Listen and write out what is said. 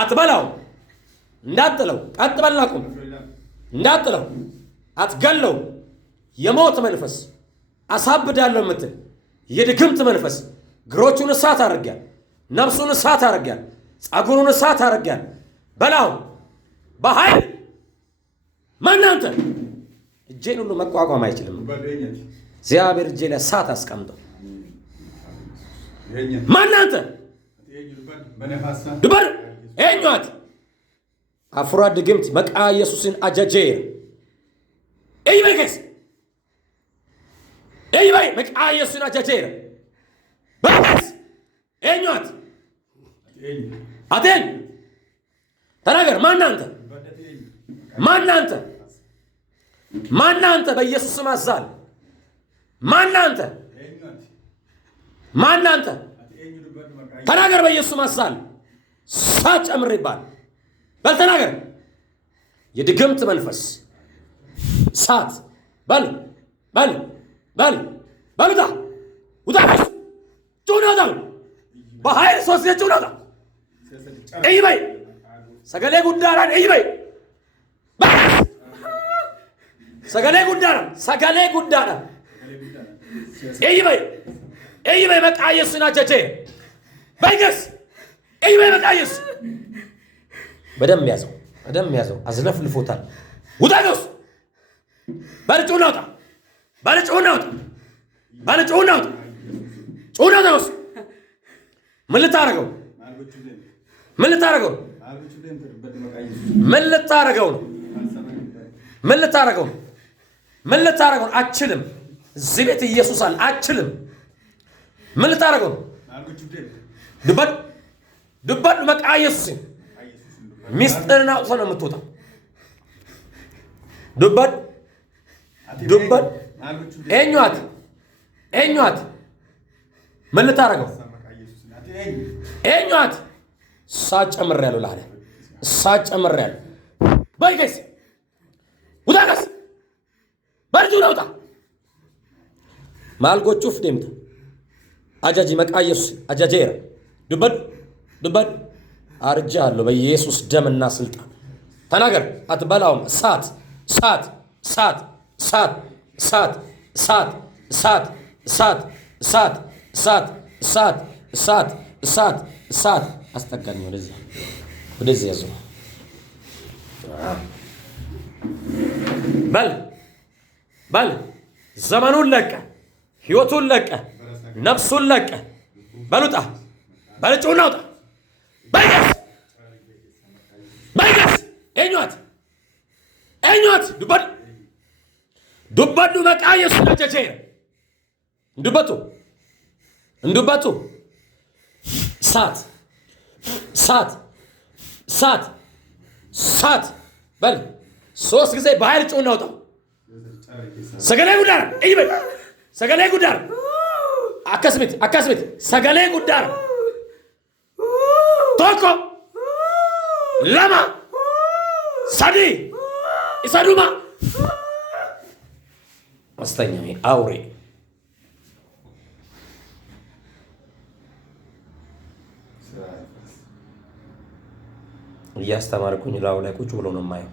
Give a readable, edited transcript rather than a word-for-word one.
አትበላው፣ እንዳጥለው፣ ቀጥ በልና ቁም፣ እንዳጥለው፣ አትገለው። የሞት መንፈስ አሳብዳለሁ የምትል የድግምት መንፈስ እግሮቹን እሳት አድርጊያል፣ ነፍሱን እሳት አድርጊያል፣ ጸጉሩን እሳት አድርጊያል። በላው በኃይል ማናንተ እጄን ሁሉ መቋቋም አይችልም። እግዚአብሔር እጄ ላይ እሳት አስቀምጠው። ማናንተ ድበር ኤኛት አፍራ ድግምት መቃ ኢየሱስን አጀጄር ኤይበከስ ኤይበይ መቃ ኢየሱስን አጀጄር በከስ ኤኛት አቴን ተናገር። ማናንተ ማናንተ ማናንተ በኢየሱስ ስም አዛል ማናንተ ማናንተ ተናገር። በኢየሱስ ስም አዛል ሳጨምር ይባል በል ተናገር። የድግምት መንፈስ ሳት በል በል በል በልታ ውጣሽ ጩናታ በኃይል ሶስት ጩናታ እይበይ ሰገሌ ጉዳራን እይበይ ሰገሌ ጉዳራን ሰገሌ ጉዳራን እይበይ እይበይ በቃ ኢየሱስን አጀጄ በይገስ እይበይ በቃ ኢየሱስ በደም ያዘው በደም ያዘው። አዝለፍልፎታል። ውጣገስ በልጩና ውጣ በልጩና ውጣ በልጩና ውጣ ጩና ተውስ ምን ልታረገው ምን ልታረገው ምን ልታረገው ነው ምን ልታረገው ምን ልታረገው? አችልም። እዚህ ቤት ኢየሱስ አለ። አችልም። ምን ልታረገው? ድበድ ድበድ መቃ ኢየሱስ ሚስጥርና አውጥቶ ነው የምትወጣው። ድበድ ድበድ ኤኛት ኤኛት ምን ልታረገው? ኤኛት ሳጨምር ያለው ላለ ሳጨምር ያለው ባይገስ ውጣቀስ በርጁ ነውጣ ማልጎቹ ፍደምታ አጃጂ መቃ ኢየሱስ አጃጄራ ድበድ ድበድ አርጃለሁ በኢየሱስ ደምና ስልጣን ተናገር። አትበላውም። ሳት ሳት ሳት ሳት ሳት ሳት ሳት ሳት ሳት ሳት ሳት ሳት ሳት ሳት አስጠጋኝ። ወደዚህ ወደዚህ ያዙ። በል በል ዘመኑን ለቀ፣ ህይወቱን ለቀ፣ ነፍሱን ለቀ። በሉጣ በልጩና ውጣ ባይገስ ባይገስ ኤኛት ኤኛት ዱበድ ዱበዱ መቃ ኢየሱስ ነጨቼ እንዱበቱ እንዱበቱ ሳት ሳት ሳት ሳት በል ሶስት ጊዜ በኃይል ጩና ውጣ። ሰገሌ ጉዳር እይበል ሰገሌ ጉዳር አካስቤት አካስቤት ሰገሌ ጉዳር ቶኮ ለማ ሳዲ ኢሳዱማ አስተኛ አውሬ እያስተማርኩኝ ላው ላይ ቁጭ ብሎ ነው የማየው።